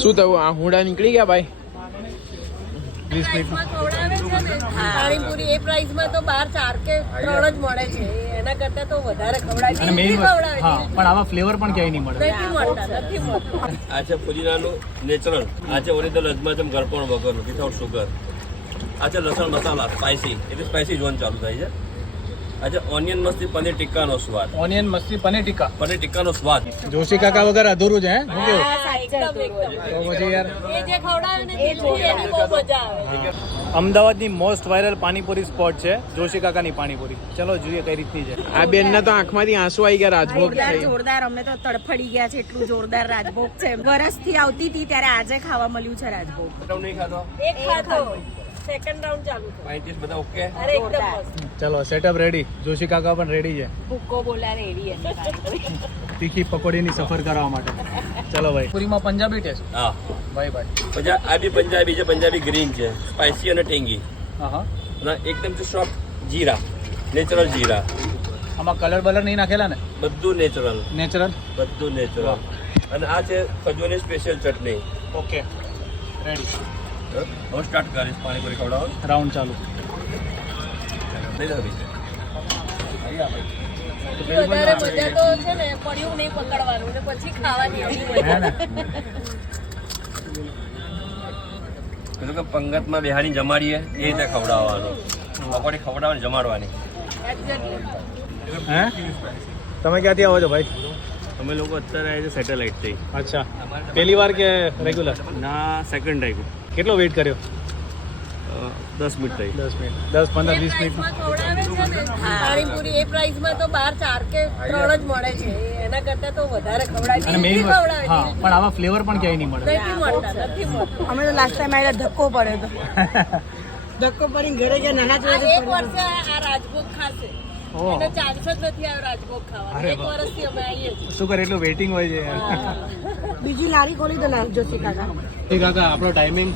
શું થયું? આ હુંડા નીકળી ગયા ભાઈ? 20 મિનિટમાં ખવડાવે છે ને પાણીપુરી એ પ્રાઇસમાં તો 4 કે 3 જ મળે છે. એના કરતા તો વધારે ખવડાવે છે. પણ આવા ફ્લેવર પણ ક્યાંય નહીં મળે. નથી મળતા. આ છે પુદીનાનું નેચરલ, આ છે ઓરિજિનલ અજમાચમ ગરપણ વગરનું વિથઆઉટ સુગર. આ છે લસણ મસાલા સ્પાઇસી, એટલે સ્પાઇસી ઝોન ચાલુ થાય છે. આ છે ઓનિયન મસ્તી પનીર ટિક્કાનો સ્વાદ. ઓનિયન મસ્તી પનીર ટિક્કાનો સ્વાદ. જોશી કાકા વગર અધૂરું છે. એકદમ. તો પછી યાર એ જે ખવડાવે ને એની બહુ મજા આવે. અમદાવાદની મોસ્ટ વાયરલ પાણીપુરી સ્પોટ છે જોશી કાકાની પાણીપુરી. ચલો જોઈએ કઈ રીતની છે. આ બેન ના તો આંખમાંથી આંસુ આવી ગયા. રાજભોગ જોરદાર, અમે તો તડફડી ગયા છે. એટલું જોરદાર રાજભોગ છે. વરસથી આવતી હતી ત્યારે આજે ખાવા મળ્યું છે રાજભોગ. નહીં ખાધો? એક ખાધો, સેકન્ડ રાઉન્ડ ચાલુ થયો. પાઇન્ટીસ બધા ઓકે. અરે એકદમ મસ્ત. ચલો સેટઅપ રેડી. જોશી કાકા પણ રેડી છે ભૂકો બોલા રેડી હતી. તીખી પકોડીની સફર કરવા માટે. ચલો ભાઈ. પૂરીમાં પંજાબી ટેસ્ટ. હા ભાઈ ભાઈ. પછી આ બી પંજાબી છે. પંજાબી ગ્રીન છે, સ્પાઇસી અને ટેંગી. હા અને એકદમ છે સોફ્ટ જીરા, નેચરલ જીરા. આમાં કલર બલર નહીં નાખેલા ને? બધું નેચરલ. બધું નેચરલ. અને આ છે ખજૂરની સ્પેશિયલ ચટણી. Okay ready. હવે સ્ટાર્ટ કરીશ પાણીપુરી ખવડાવો. રાઉન્ડ ચાલુ. વધારે મજા તો છે ને પડ્યું નહીં પકડવાનું ને પછી ખાવાની એવી મજા. પેલું કે પંગતમાં બિહારી જમાડીએ એ રીતે ખવડાવવાનું. પકોડી ખવડાવવાની, જમાડવાની. હે તમે ક્યાંથી આવો છો ભાઈ? અમે લોકો અત્યારે આવે છે સેટેલાઇટ થી. અચ્છા, પહેલી વાર કે રેગ્યુલર? ના, સેકન્ડ ટાઈમ. કેટલો વેઇટ કર્યો? 10 મિનિટ થઈ. 10 મિનિટ, 10, 15, 20 મિનિટ. ખવડાવે છે ને પાણીપુરી એ પ્રાઇસમાં તો 4 કે 3 જ મળે છે. એના કરતા તો વધારે ખવડાવે. અને મેઇન હા, પણ આવા ફ્લેવર પણ ક્યાંય નહીં મળે. નથી મળતા. અમે તો લાસ્ટ ટાઈમ આવેલા ધક્કો પડ્યો તો. ધક્કો પડીને ઘરે ગયા. નાના આ એક વર્ષે આ રાજભોગ ખાશે. એટલે ચાન્સ જ નથી આવ્યો રાજભોગ ખાવાનો. એક વર્ષથી અમે આવીએ છીએ. શું કરે એટલું વેઇટિંગ હોય છે યાર. બીજી લારી ખોલી તો લાવ જોશી કાકા. કાકા આપણો ટાઈમિંગ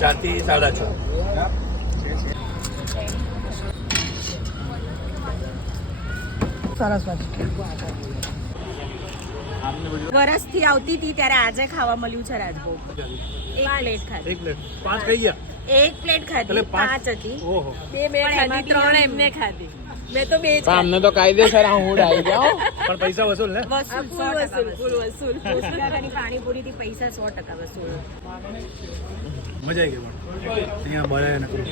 4 થી 6:30. સરસ વાત. વરસથી આવતી હતી ત્યારે આજે ખાવા મળ્યું છે રાજભોગ. એક પ્લેટ ખાધી. 1 પ્લેટ 5 થઈ ગયા. એક પ્લેટ ખાધી, 5 હતી. ઓહો. 2 મેં ખાધી, 3 એમને ખાધી. મેં તો 2 જ પણ ખાધી. અમને તો કાયદેસર આ હુંડા આવી ગયા હો. પણ પૈસા વસૂલ ને? વસૂલ, ફૂલ વસૂલ. જોશી કાકાની પાણીપુરી થી પૈસા 100% વસૂલ. મજા આવી ગઈ. પણ અહીંયા બોલાય નથી.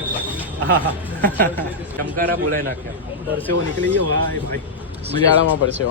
ચમકારા બોલાઈ નાખ્યા. પરસેવો નીકળી ગયો. હા એ ભાઈ શિયાળામાં પડશે.